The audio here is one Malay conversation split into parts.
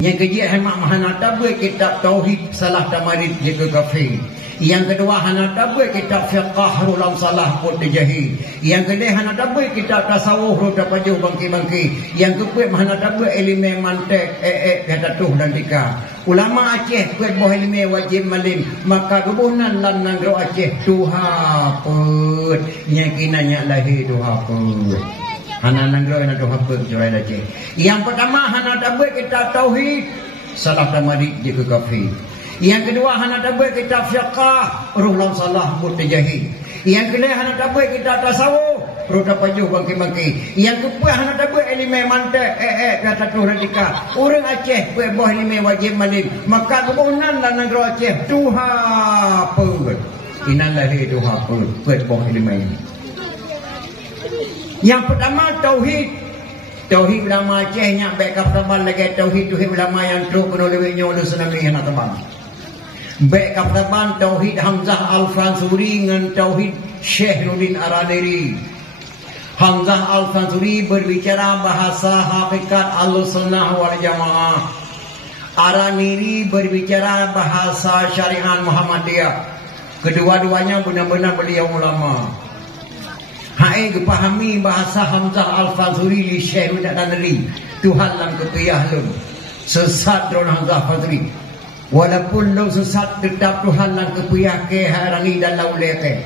Yang kejia hemat hana tabui kitab tauhid salah tamarid jaga kafir. Yang kedua hana tabui kitab fiqh rulam salah pun dijahi. Yang kedua hana tabui kitab tasawuf roda pajuh bangki-bangki. Yang keempat hana tabui ilmu mantek kata tuh dan tika. Ulama Aceh kuat boh ilmu wajib malim maka kebunan lan nangro Aceh tuha put nyakinanya lahir tuha put. Hana nangro na doha pun jual aja. Yang pertama hana tabui kitab tauhid salah tamarid jaga kafir. Yang kedua hana tabui kitab fiqh rulam salah mutajahi. Yang kedua hana tabui kitab tasawuf roda pajuh bangki-bangki. Yang keempat hana tabui ilmu mantek kata tu radika. Orang Aceh kuat boh ilmu wajib malim maka kebunan dan negara Aceh tuha pun innallahi tuha pun kuat boh ilmu ini. Yang pertama tauhid. Tauhid ulama Aceh nyak baik kaptaban lagi tauhid ulama yang teruk penulisnya oleh senami yang tabang. Baik kaptaban tauhid Hamzah Al-Fansuri dengan tauhid Syekh Nurdin Araniri. Hamzah Al-Fansuri berbicara bahasa hakikat Ahlussunnah wal Jamaah. Araniri berbicara bahasa syariat Muhammadiyah. Kedua-duanya benar-benar beliau ulama. Hai kepahami bahasa Hamzah Al-Fansuri li Syekh Nurdin Araniri. Tuhan lam kepiyah lun. Sesat drone Hamzah Al-Fansuri. Walaupun lu sesat tetap Tuhan lam kepiyah ke Harani dan lauleke.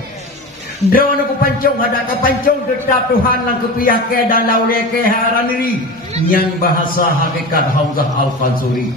Drone aku pancung ada ke pancung tetap Tuhan lam kepiyah ke dan lauleke Harani. Yang bahasa hakikat Hamzah Al-Fansuri.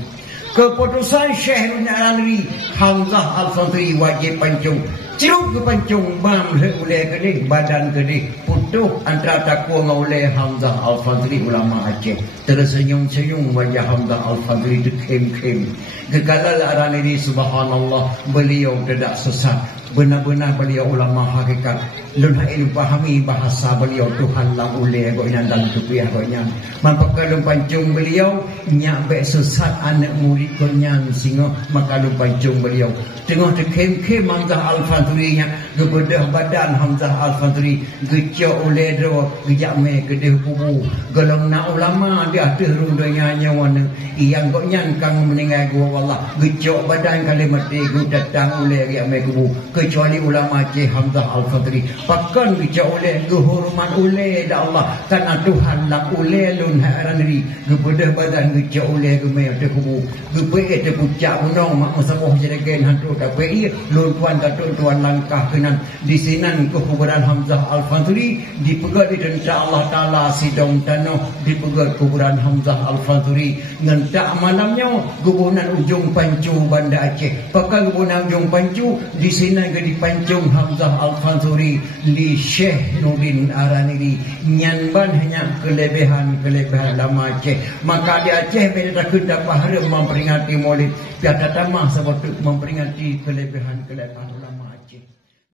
Keputusan Syekh Nurdin Araniri Hamzah Al-Fansuri wajib pancung. Ceruk ke pancung bam oleh kedih badan kedih putuh antara takwa oleh Hamzah Al-Fansuri ulama Aceh. Tersenyum-senyum wajah Hamzah Al-Fansuri dekem-kem. Gegalal Araniri subhanallah beliau tidak sesat. Benar-benar beliau ulama hakikat. Lun hail pahami bahasa beliau Tuhan lah uleh goinan dan tupiah goinan. Maka lun pancung beliau nyak bek sesat anak murid goinan singo maka lun pancung beliau. Tengah dekem-kem Hamzah Al-Fansuri nya gebedah badan Hamzah Al-Fansuri gejak oleh dro gejak me kedeh kubu. Golong na ulama di atas rundonya nyawana yang goinan kang meninggal gua wallah gejak badan kalimat gu datang oleh gejak me kubu. Kecuali ulama Aceh Hamzah Al-Fansuri pakan gejak oleh kehormat oleh da Allah karena Tuhan lah oleh lun Araniri gebedah badan gejak oleh gemeh te kubu gebe te pucak unong mak masaboh jeregen hantu tapi lun tuan tuan langkah kenan di sinan kuburan Hamzah Al-Fansuri dipegat di insya Allah taala sidong tanah dipegat kuburan Hamzah Al-Fansuri ngentak malamnya gubunan ujung pancu Banda Aceh pakai gubunan ujung pancu di sinan ke di pancung Hamzah Al-Fansuri li Syekh Nurdin Araniri nyanban hanya kelebihan lama Aceh maka di Aceh beda tak dapat memperingati Maulid piada tamah sebab memperingati kelebihan